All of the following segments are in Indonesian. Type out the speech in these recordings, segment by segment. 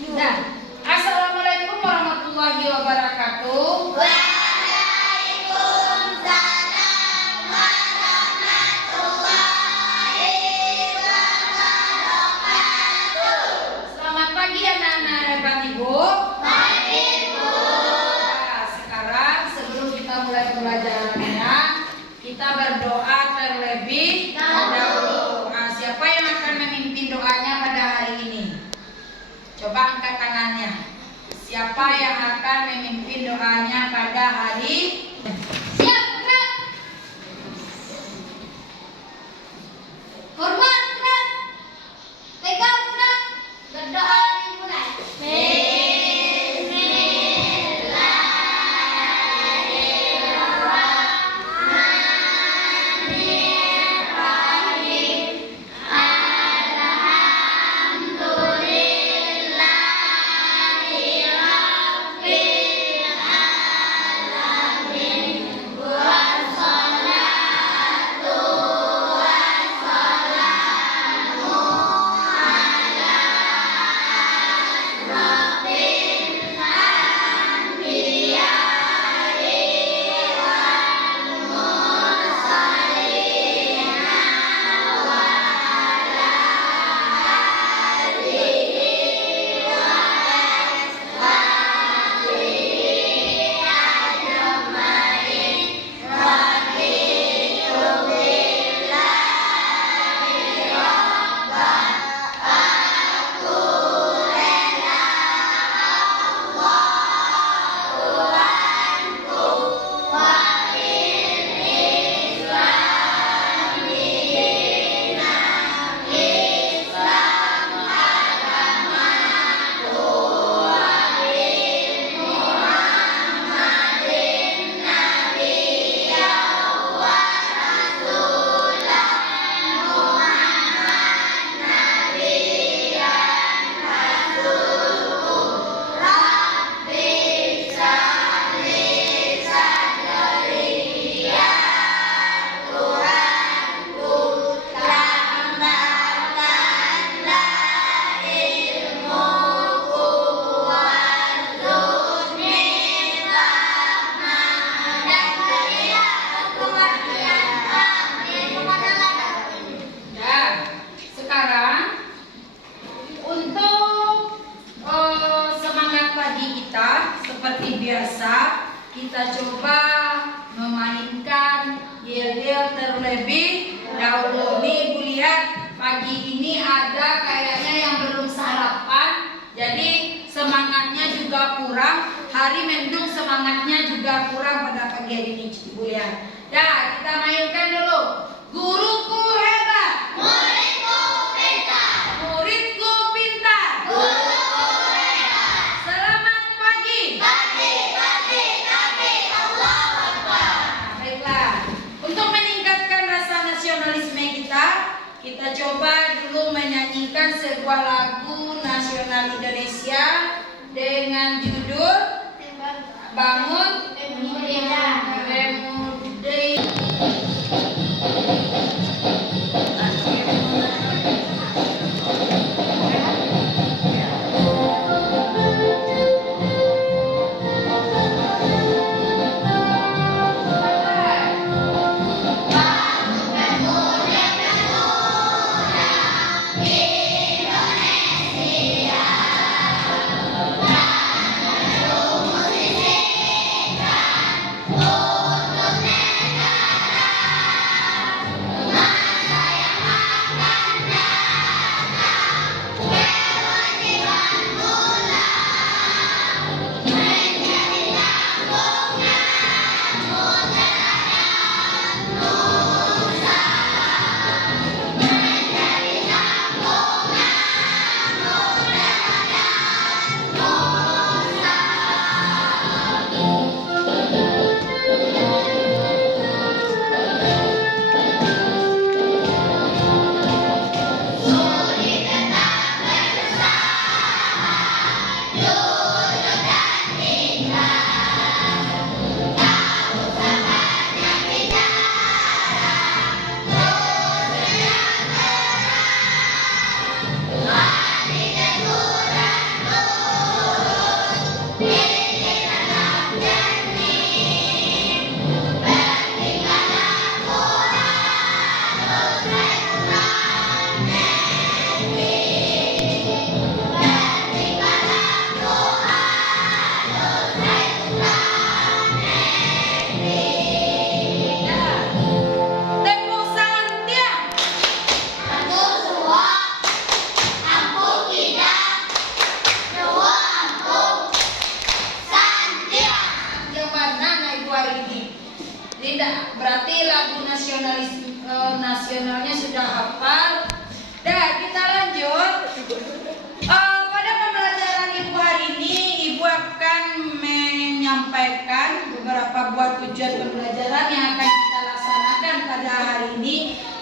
Nah, Assalamualaikum warahmatullahi wabarakatuh. Waalaikumsalam warahmatullahi wabarakatuh. Selamat pagi anak-anak hebat Ibu. Pagi, Bu. Nah, sekarang sebelum kita mulai pembelajarannya, kita berdoa terlebih dahulu. Nah, siapa yang akan memimpin doanya pada hari ini? Coba angkat tangannya. Siapa yang akan memimpin doanya pada hari ini? Siap, gerak. Hormat, gerak. Pegang, gerak. Berdoa dimulai. Bismillahirrahmanirrahim. Alhamdulillahi rabbil alamin. Wassalatu wassalamu ala asrofil anbiya'i wal mursalin wa ala alihi wa ashabihi ajmain. Raditu billahi rabban. Aku rela Allahu anhu wa bil Islami dinan. Islam agamaku wa bil Muhammadin nabiyya wa rasulah. Muhammad nabiyyan rasulku. Rabbi sholli sadri. Ya Tuhanku, tambahkanlah ilmuku. Warzuqni fahmah, dan berilah aku pengertian. Amin. Dan sekarang untuk semangat pagi kita, seperti biasa kita coba memainkan yel-yel terlebih dahulu. Nih Ibu lihat, pagi ini ada kayaknya yang belum sarapan, jadi semangatnya juga kurang. Hari mendung semangatnya juga kurang pada pagi hari ini Ibu lihat. Ya, kita mainkan dulu. Guruku hebat, Muridku pintar, muridku pintar. guruku hebat. Selamat pagi. Pagi, Allahu Akbar. Nah, baiklah. Untuk meningkatkan rasa nasionalisme kita coba dulu menyanyikan sebuah lagu nasional Indonesia dengan judul Bangun Pemuda. Pemuda. Indonesia.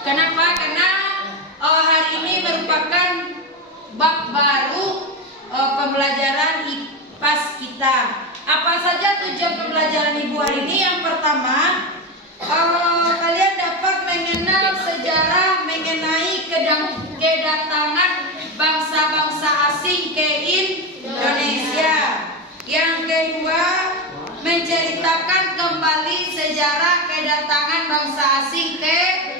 Kenapa? Karena hari ini merupakan bab baru pembelajaran IPAS kita. Apa saja tujuan pembelajaran Ibu hari ini? Yang pertama, kalian dapat mengenal sejarah mengenai kedatangan bangsa-bangsa asing ke Indonesia. Yang kedua, menceritakan kembali sejarah kedatangan bangsa asing ke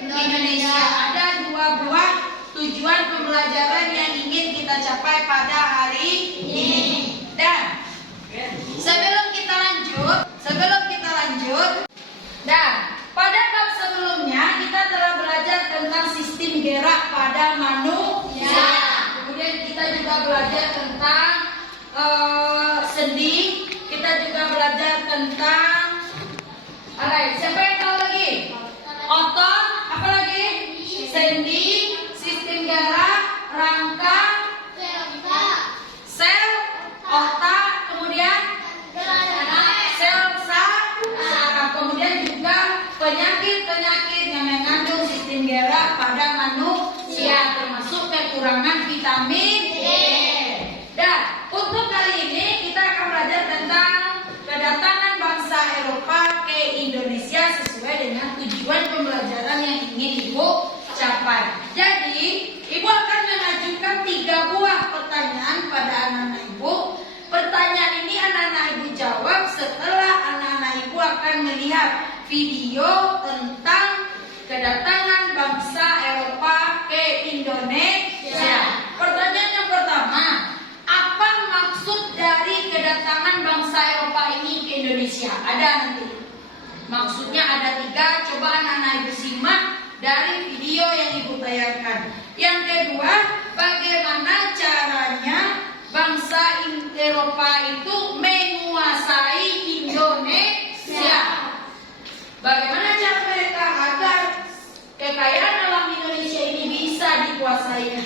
Indonesia. Ada 2 buah tujuan pembelajaran yang ingin kita capai pada hari ini. Dan sebelum kita lanjut, pada bab sebelumnya kita telah belajar tentang sistem gerak pada manusia. Kemudian kita juga belajar tentang sendi. Kita juga belajar tentang siapa yang tahu lagi? Otot, apa lagi? Sendi, sistem gerak, rangka, sel, otak, kemudian sel saraf, kemudian juga penyakit-penyakit yang mengandung sistem gerak pada manusia, termasuk kekurangan vitamin D. Dan untuk kali ini kita akan belajar tentang kedatangan bangsa Eropa ke Indonesia sesuai dengan tujuan pembelajaran yang ingin Ibu capai. Jadi, Ibu akan mengajukan 3 buah pertanyaan pada anak-anak Ibu. Pertanyaan ini anak-anak Ibu jawab setelah anak-anak Ibu akan melihat video tentang kedatangan bangsa Eropa ke Indonesia. Pertanyaan yang pertama, apa maksud dari kedatangan bangsa Eropa ini ke Indonesia? Ada nanti. Maksudnya ada 3. Coba anak-anak Ibu simak dari video yang Ibu tayangkan. Yang kedua, bagaimana caranya bangsa Eropa itu menguasai Indonesia? Bagaimana cara mereka agar kekayaan alam Indonesia ini bisa dikuasainya?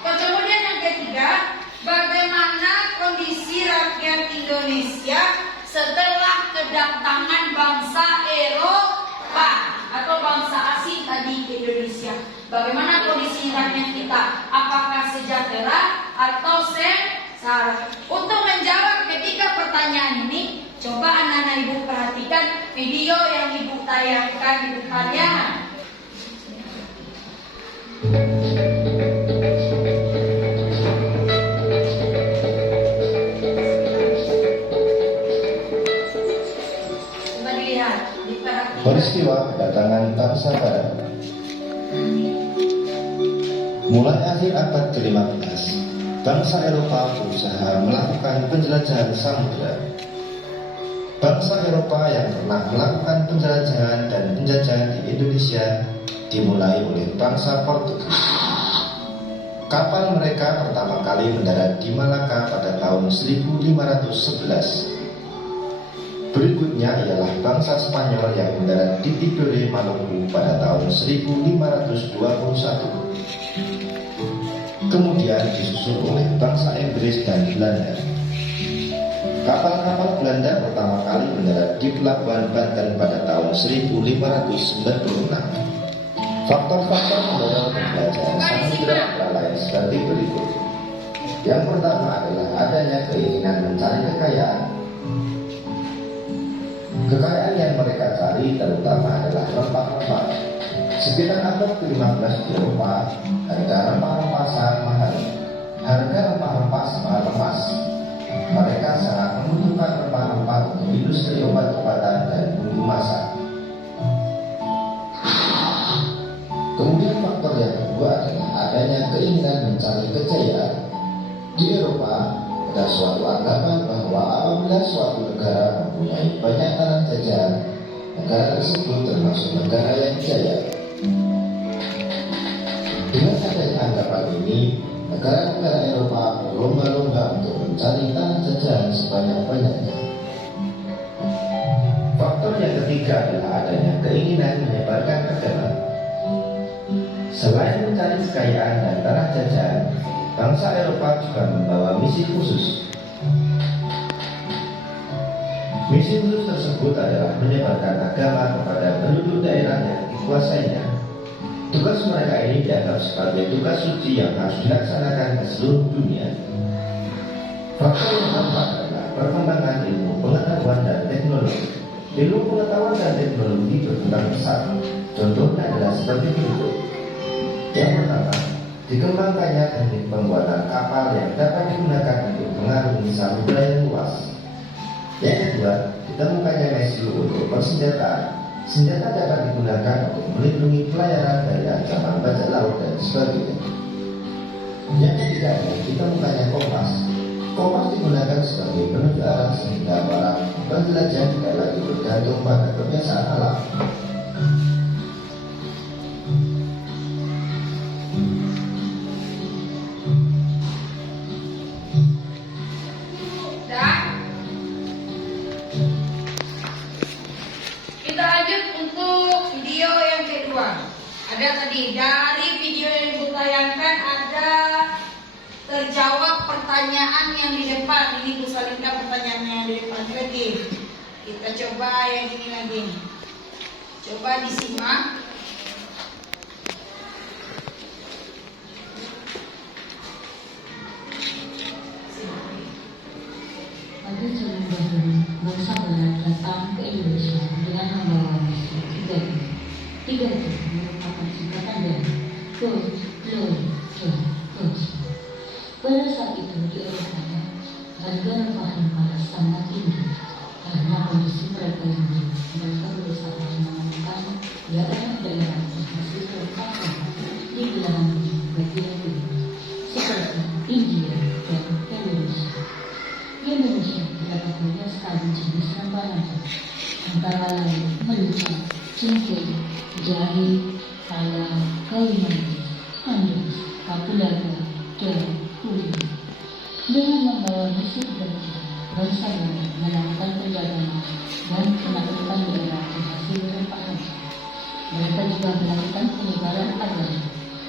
Kemudian yang ketiga, bagaimana kondisi rakyat Indonesia setelah kedatangan bangsa Eropa atau bangsa asing tadi ke Indonesia? Bagaimana kondisi rakyat kita? Apakah sejahtera atau sengsara? Untuk menjawab ketiga pertanyaan ini, coba anak-anak Ibu perhatikan video yang Ibu tayangkan di depannya. Peristiwa kedatangan bangsa barat. Mulai akhir abad ke-15, bangsa Eropa berusaha melakukan penjelajahan samudera. Bangsa Eropa yang pernah melakukan penjelajahan dan penjajahan di Indonesia dimulai oleh bangsa Portugis. Kapal mereka pertama kali mendarat di Malaka pada tahun 1511. Berikutnya ialah bangsa Spanyol yang mendarat di Tidore, Maluku pada tahun 1521. Kemudian disusul oleh bangsa Inggris dan Belanda. Kapal-kapal Belanda pertama kali mendarat di Pelabuhan Banten pada tahun 1596. Faktor-faktor mendorong pembelajaran samudera antara lain seperti berikut. Yang pertama adalah adanya keinginan mencari kekayaan. Kekayaan yang mereka cari terutama adalah rempah-rempah. Sekitar abad ke-15 di Eropa, harga rempah-rempah sangat mahal. Harga rempah-rempah sangat lemas. Mereka sangat membutuhkan rempah-rempah untuk industri obat-obatan dan bumbu masak. Kemudian faktor yang kedua adalah adanya keinginan mencari kejayaan. Di Eropa, ada suatu anggapan bahwa apabila suatu negara mempunyai banyak tanah jajahan, negara tersebut termasuk negara yang jaya. Dengan adanya anggapan ini, negara-negara Eropa berlomba-lomba untuk mencari tanah jajahan sebanyak-banyaknya. Faktor yang ketiga adalah adanya keinginan menyebarkan agama. Selain mencari kekayaan dan tanah jajahan, bangsa Eropa juga membawa misi khusus. Misi khusus tersebut adalah menyebarkan agama kepada penduduk daerah yang dikuasainya. Tugas mereka ini dianggap sebagai tugas suci yang harus dilaksanakan ke seluruh dunia. Faktor yang keempat adalah perkembangan ilmu pengetahuan dan teknologi. Ilmu pengetahuan dan teknologi berkembang pesat. Contohnya adalah seperti berikut. Yang pertama, dikembangkannya teknik pembuatan kapal yang dapat digunakan untuk mengarungi samudera yang luas. Yang kedua, ditemukannya mesin untuk persenjataan. Senjata dapat digunakan untuk melindungi pelayaran dari ancaman bajak laut dan sebagainya. Yang ketiga, ditemukannya kompas. Kompas digunakan sebagai penunjuk arah sehingga para penjelajah tidak lagi bergantung pada kebiasaan alam. Kita lanjut untuk video yang kedua. Ada tadi dari video yang ditayangkan ada terjawab pertanyaan yang di depan. Ini Bu Salinka pertanyaannya yang di depan lagi. Kita coba yang ini lagi. Coba disimak. Pada zaman dahulu, bangsa Barat datang ke Indonesia dengan membawa misi tiga itu merupakan singkatan dari Gold, Glory, Joy, Coach. Pada saat itu di Eropa, harga rempah-rempah sangat tinggi karena kondisi mereka yang buruk. Mereka berusaha menemukan daerah-daerah yang masih rempah-rempah di belahan bumi bagian timur, seperti India dan Indonesia. Di Indonesia terdapat banyak sekali jenis rempah-rempah, antara lain merica, cengkeh, jahe, pala, kayu manis, andus, kapulaga, dan kulit. Dengan membawa misi berbeda, bangsa Barat melakukan perjalanan dan penaklukan daerah penghasil rempah-rempah. Mereka juga melakukan penyebaran agama.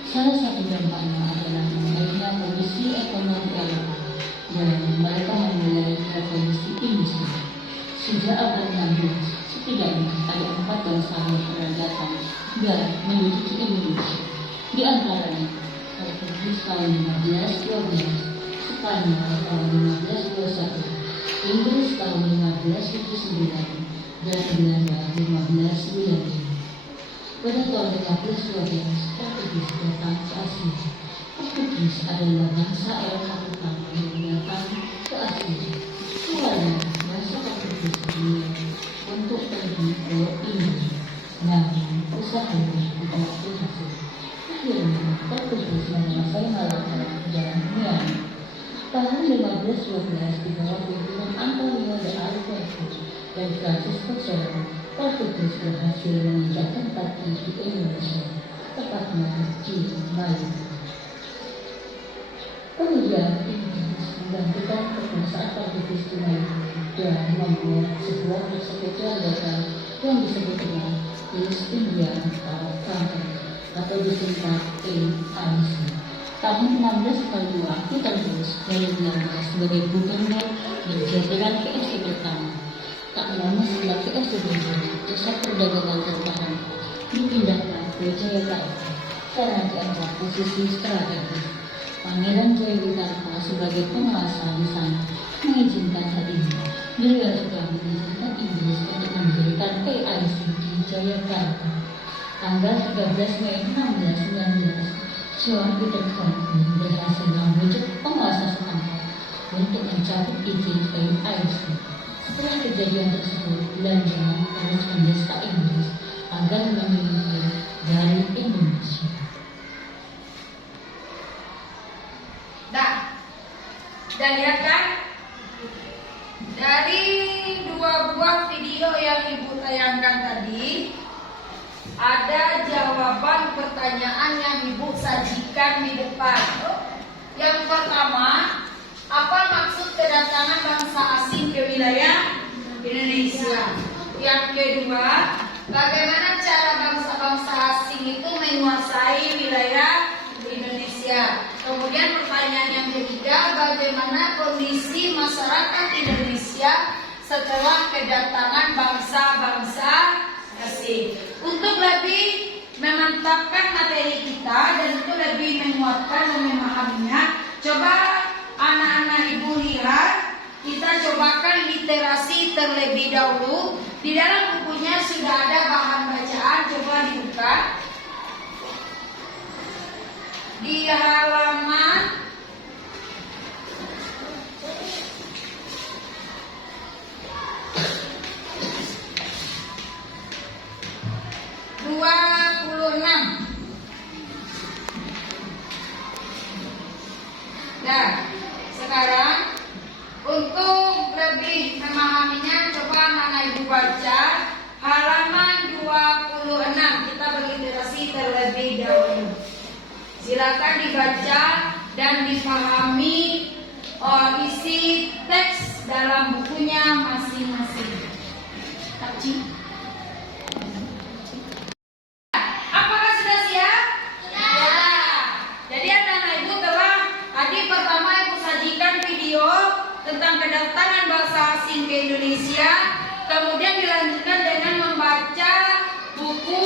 Salah satu dampaknya adalah membaiknya kondisi ekonomi Eropa dan mereka memulai revolusi industri. Sejak abad 16, setidaknya ada 4 bangsa yang pernah datang dan menduduki Indonesia. Di antaranya Portugis tahun 1512, Spanyol tahun 1521, Inggris tahun 1579, dan Belanda 1595. Pada tahun 1512, Portugis datang ke Asia. Portugis adalah bangsa Eropa pertama yang datang ke Asia. Awalnya, bangsa Portugis dimulai untuk pergi ke India, namun usahanya tidak berhasil. Akhirnya, Portugis menguasai Malaka dan Miami. Tahun 1512 di bawah pimpinan Antonio de Albuquerque dan Francisco Solano, Portugis berhasil menginjakkan kaki di Indonesia, tepatnya di Maluku. Kemudian Inggris menggantikan kekuasaan Portugis di Maluku dan membuat sebuah persekutuan lokal yang disebut dengan East India Company atau disingkat AIC. Tahun 1642, Peter Bruce dari Belanda sebagai gubernur menjadikan PSC pertama. Tak lama setelah PSC berdiri, pusat perdagangan rempah-rempah dipindahkan ke Jayakarta karena dianggap posisi strategis. Pangeran Jayakarta sebagai penguasa di sana mengizinkan hal ini. Beliau juga mengizinkan Inggris untuk mendirikan AIC di Jayakarta. Tanggal 13 Mei 1619, John Peter Company berhasil membujuk penguasa setempat untuk mencabut izin AIC. Setelah kejadian tersebut, Belanda terus mendesak Inggris agar menyingkir dari Indonesia. Dan lihat kan, dari 2 buah video yang Ibu tayangkan tadi, ada jawaban pertanyaan yang Ibu sajikan di depan. Yang pertama, apa maksud kedatangan bangsa asing ke wilayah Indonesia? Yang kedua, bagaimana cara bangsa-bangsa asing itu menguasai wilayah Indonesia? Kemudian pertanyaan yang ketiga, bagaimana kondisi masyarakat Indonesia setelah kedatangan bangsa-bangsa asing? Untuk lebih memantapkan materi kita dan itu lebih menguatkan dan memahaminya. Coba anak-anak ibu lihat, kita cobakan literasi terlebih dahulu. Di dalam bukunya sudah ada bahan bacaan, coba dibuka. Di halaman 26. Nah, sekarang untuk lebih memahaminya, coba anak ibu baca halaman 26. Kita berliterasi terlebih dahulu. Silakan dibaca dan dipahami isi teks dalam bukunya masing-masing. Apakah sudah siap? Ya. Jadi anak-anak ibu telah tadi pertama ibu sajikan video tentang kedatangan bahasa asing ke Indonesia, kemudian dilanjutkan dengan membaca buku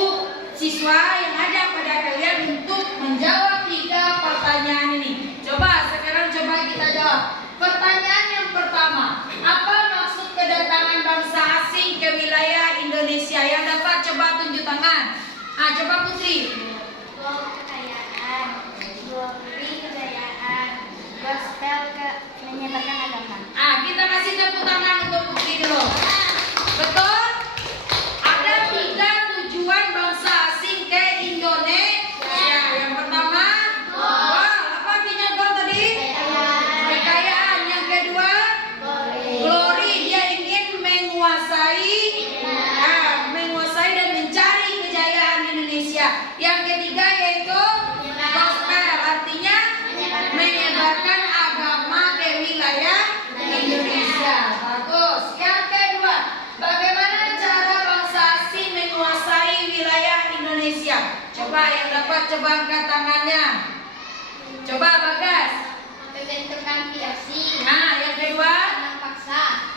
siswa yang ada pada kalian untuk menjawab 3 pertanyaan ini. Coba sekarang kita jawab. Pertanyaan yang pertama, apa maksud kedatangan bangsa asing ke wilayah Indonesia? Yang dapat coba tunjuk tangan. Coba Putri. Bawa kekayaan, bawa kebudayaan, gospel ke menyebarkan agama. Kita kasih tepuk tangan untuk Putri dulu. Betul? Ada 3 tujuan bangsa asing ke Indonesia. Yang pertama, gol. Apa artinya gol tadi? Kekayaan. Yang kedua, glory. Dia ingin menguasai dan mencari kejayaan Indonesia. Yang ketiga yaitu gospel. Artinya menyebarkan agama ke wilayah Indonesia. Bagus. Yang kedua, bagaimana cara bangsa asing menguasai wilayah Indonesia? Coba yang dapat coba angkat tangannya. Coba Bagas. Pembentukan PRC, Yang kedua,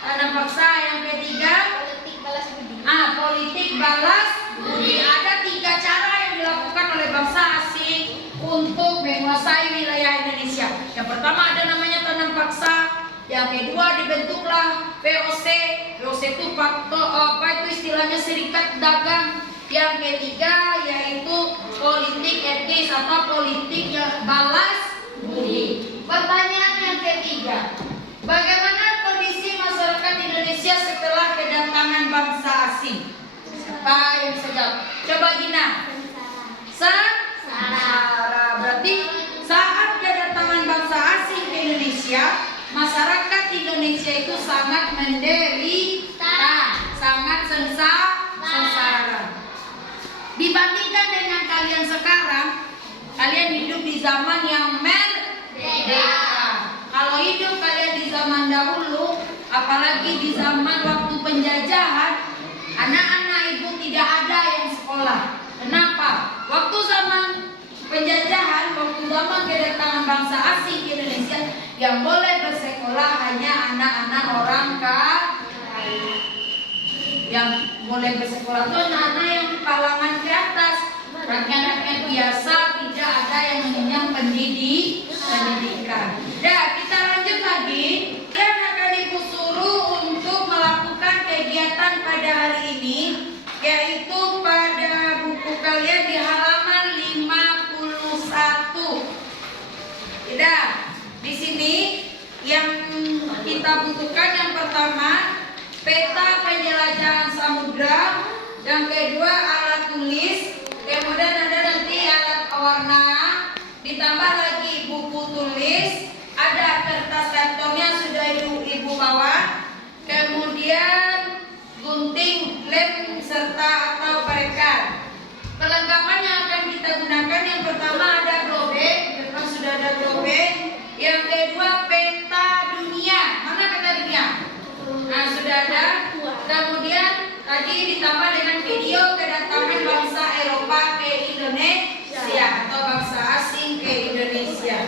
tanam paksa, yang ketiga, politik balas budi. politik balas budi. Ada 3 cara yang dilakukan oleh bangsa asing untuk menguasai wilayah Indonesia. Yang pertama ada namanya tanam paksa. Yang kedua dibentuklah VOC. VOC itu apa itu istilahnya serikat dagang. Yang ketiga yaitu politik etis atau politik yang balas budi. Pertanyaan yang ketiga, bagaimana kondisi masyarakat Indonesia setelah kedatangan bangsa asing? Siapa yang sejawab? Coba Gina. Salah. Berarti saat kedatangan bangsa asing ke Indonesia, masyarakat Indonesia itu sangat menderita, sangat sengsara. Dibandingkan dengan kalian sekarang, kalian hidup di zaman yang merdeka. Kalau hidup kalian di zaman dahulu, apalagi di zaman waktu penjajahan, anak-anak ibu tidak ada yang sekolah. Kenapa? Waktu zaman penjajahan, waktu zaman kedatangan bangsa asing ke Indonesia, yang boleh bersekolah hanya anak-anak orang kaya. Yang boleh bersekolah itu anak-anak yang kalangan ke atas, rakyat-rakyat biasa, tidak ada yang mengenyam pendidikan. Kita lanjut lagi. Dan akan ibu suruh untuk melakukan kegiatan pada hari ini, yaitu pada buku kalian di halaman 51. Di sini yang kita butuhkan yang pertama peta penjelajahan samudra, yang kedua alat tulis, kemudian ada nanti alat pewarna, ditambah lagi buku tulis, ada kertas kartonnya sudah ibu bawa, kemudian gunting, lem serta atau perekat. Perlengkapan yang akan kita gunakan yang pertama ada globek, depan sudah ada globek, yang kedua peta dunia. Mana peta dunia? Sudah ada. Kemudian tadi ditambah dengan video kedatangan bangsa Eropa ke Indonesia atau bangsa asing ke Indonesia.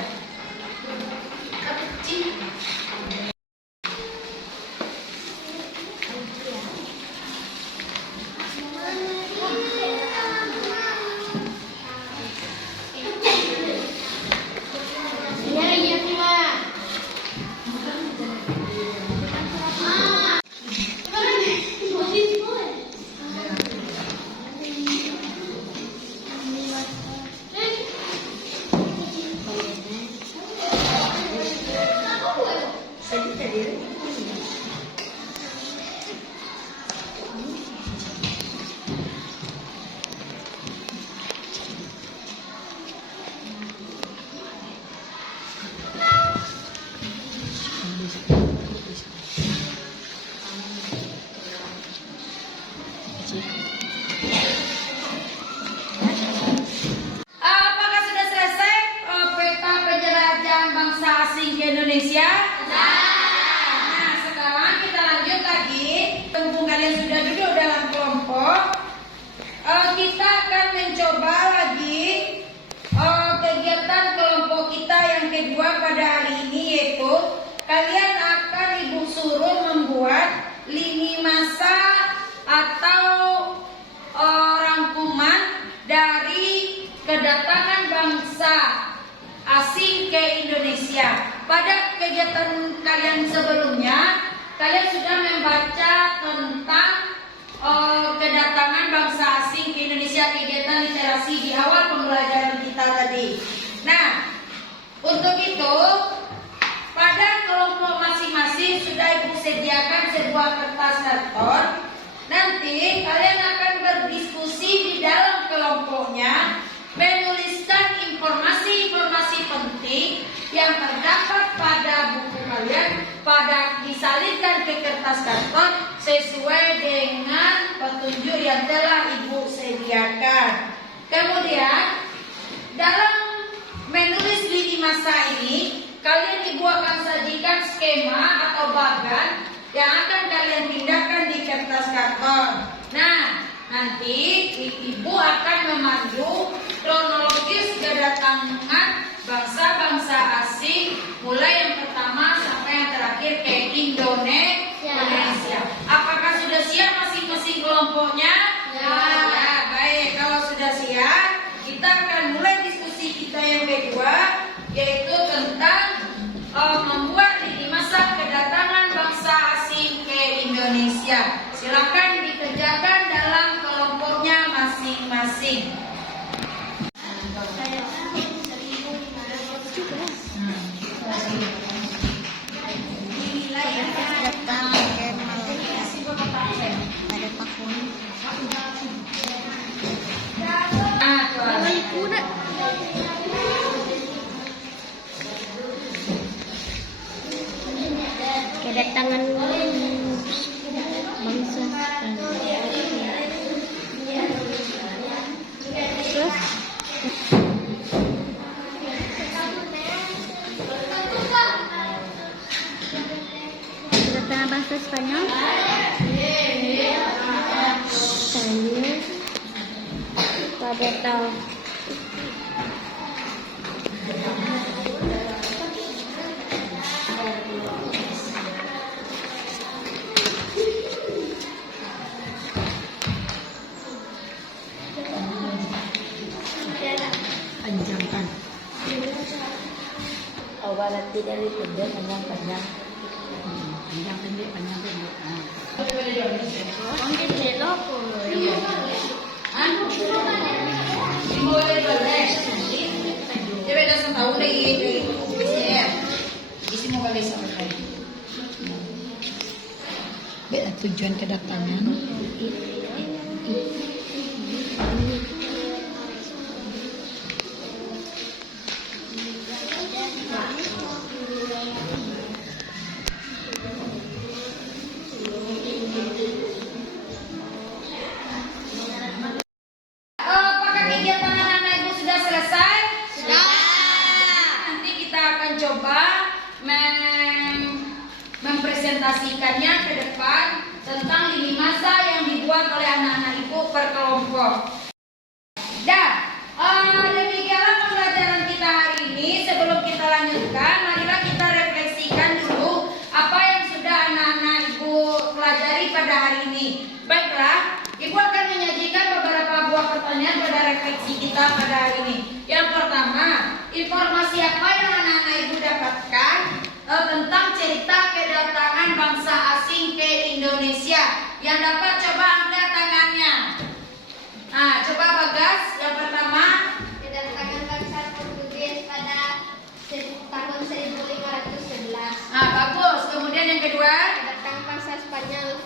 Apakah sudah selesai peta penjelajahan bangsa asing ke Indonesia? Nah, sekarang kita lanjut lagi. Mumpung kalian sudah duduk dalam kelompok, kita akan mencoba lagi kegiatan kelompok kita yang kedua pada hari ini, yaitu kalian akan Ibu suruh membuat lini masa atau rangkuman dari kedatangan bangsa asing ke Indonesia. Pada kegiatan kalian sebelumnya, kalian sudah membaca tentang kedatangan bangsa asing ke Indonesia, kegiatan literasi di awal pembelajaran kita tadi. Nah, untuk itu pada kelompok masing-masing sudah Ibu sediakan sebuah kertas karton. Nanti kalian akan berdiskusi di dalam kelompoknya, menuliskan informasi-informasi penting yang terdapat pada buku kalian, disalurkan ke kertas karton sesuai dengan petunjuk yang telah Ibu sediakan. Kemudian dalam menulis lini masa ini, kalian Ibu akan sajikan skema atau bagan yang akan kalian pindahkan di kertas karton. Nah, nanti Ibu akan memandu kronologis kedatangan bangsa-bangsa asing, mulai yang pertama sampai yang terakhir ke Indonesia. Apakah sudah siap masing-masing kelompoknya? Ya, baik. Kalau sudah siap, kita akan mulai diskusi kita yang kedua, yaitu tentang membuat lini masa kedatangan bangsa asing ke Indonesia. Silakan dikerjakan dalam kelompoknya masing-masing. Kedatangan bangsa terus kedatangan bangsa Spanyol pada tahun Panjangkan. Awalan tidak dipendek panjang-panjang. Panjang pendek, panjang pendek. mungkin belok Boleh boleh. Dia beda setahun lagi. Isi mau balik sama kali. Beda tujuan kedatangan. Apakah kegiatan anak-anak Ibu sudah selesai? Sudah. Nanti kita akan coba mempresentasikannya ke depan tentang lini masa yang dibuat oleh anak-anak Ibu per kelompok. Dan demikianlah pembelajaran kita hari ini. Sebelum kita lanjutkan, marilah kita refleksikan dulu apa yang sudah anak-anak Ibu pelajari pada hari ini. Baiklah, Ibu akan menyajikan beberapa buah pertanyaan pada refleksi kita pada hari ini. Yang pertama, informasi apa yang anak-anak Ibu dapatkan tentang cerita kedatangan bangsa asing ke Indonesia? Yang dapat coba angkat tangannya. Nah, coba Bagas, yang pertama. kedatangan bangsa Portugis pada tahun 1511. Nah, bagus. Kemudian kedua? Kedatangan bangsa Spanyol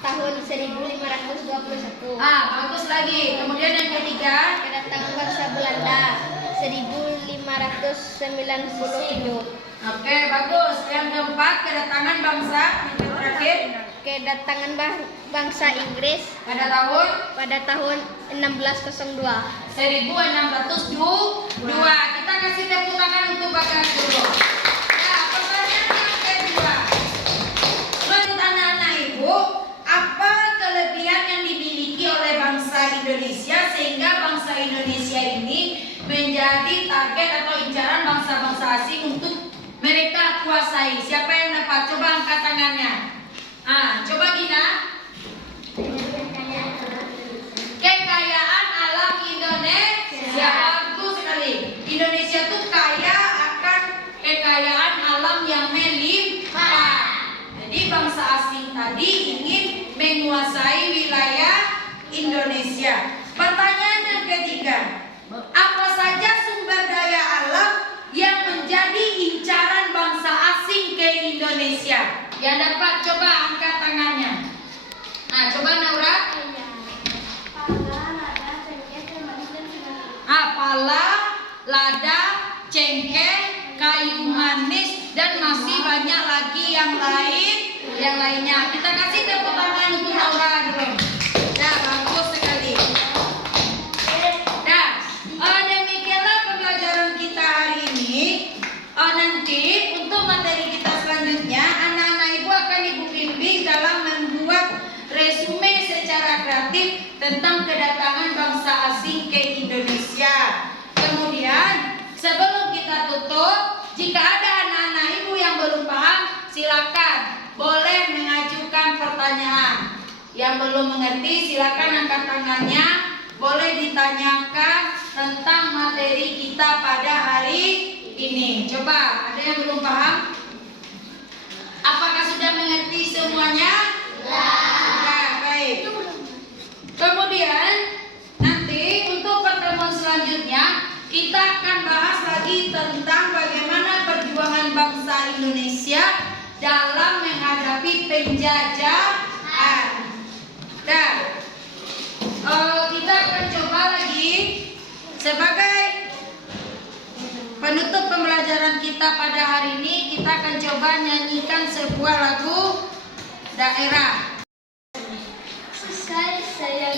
tahun 1521. Bagus lagi. Kemudian yang ketiga? Kedatangan bangsa Belanda 1597. Oke, bagus. Yang keempat, kedatangan bangsa. Yang terakhir? Kedatangan bangsa Inggris Pada tahun pada tahun 1602. 1602. Kita kasih tepuk tangan untuk Bagas dulu. Ya, pertanyaan yang kedua. Menurut anak-anak ibu, apa kelebihan yang dimiliki oleh bangsa Indonesia sehingga bangsa Indonesia ini menjadi target atau incaran bangsa-bangsa asing untuk mereka kuasai? Siapa yang dapat? Coba angkat tangannya. Coba Gina. Kekayaan alam Indonesia. Bagus sekali. Indonesia tuh kaya akan kekayaan alam yang melimpah. Jadi bangsa asing tadi ingin menguasai wilayah Indonesia. Pertanyaan yang ketiga, apa saja sumber daya alam yang menjadi incaran bangsa asing ke Indonesia? Yang dapat coba angkat tangannya. Coba Naura. Pala, lada, cengkeh, kayu manis, dan masih banyak lagi yang lainnya. Kita kasih tepuk tangan untuk Naura dulu. Nah, bagus sekali. Nah, demikianlah pembelajaran kita hari ini. Nanti untuk materi kita selanjutnya, anak-anak ibu akan ibu bimbing dalam membuat resume secara kreatif tentang kedatangan bangsa asing ke Indonesia. Kemudian sebelum kita tutup, jika ada anak-anak ibu yang belum paham, silakan boleh mengajukan pertanyaan. Yang belum mengerti silakan angkat tangannya, boleh ditanyakan tentang materi kita pada hari ini. Coba, ada yang belum paham? Apakah sudah mengerti semuanya? Baik. Kemudian nanti untuk pertemuan selanjutnya kita akan bahas lagi tentang bagaimana perjuangan bangsa Indonesia dalam menghadapi penjajahan. Dan kita akan coba lagi sebagai penutup pembelajaran kita pada hari ini, kita akan coba nyanyikan sebuah lagu daerah. Sayangnya Sayang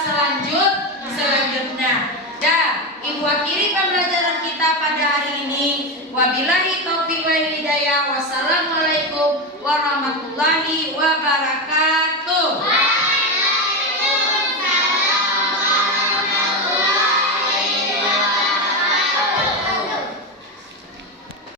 selanjutnya. Dan ibu akhiri pembelajaran kita pada hari ini. Wabillahi taufiq wal hidayah. Wassalamualaikum warahmatullahi wabarakatuh.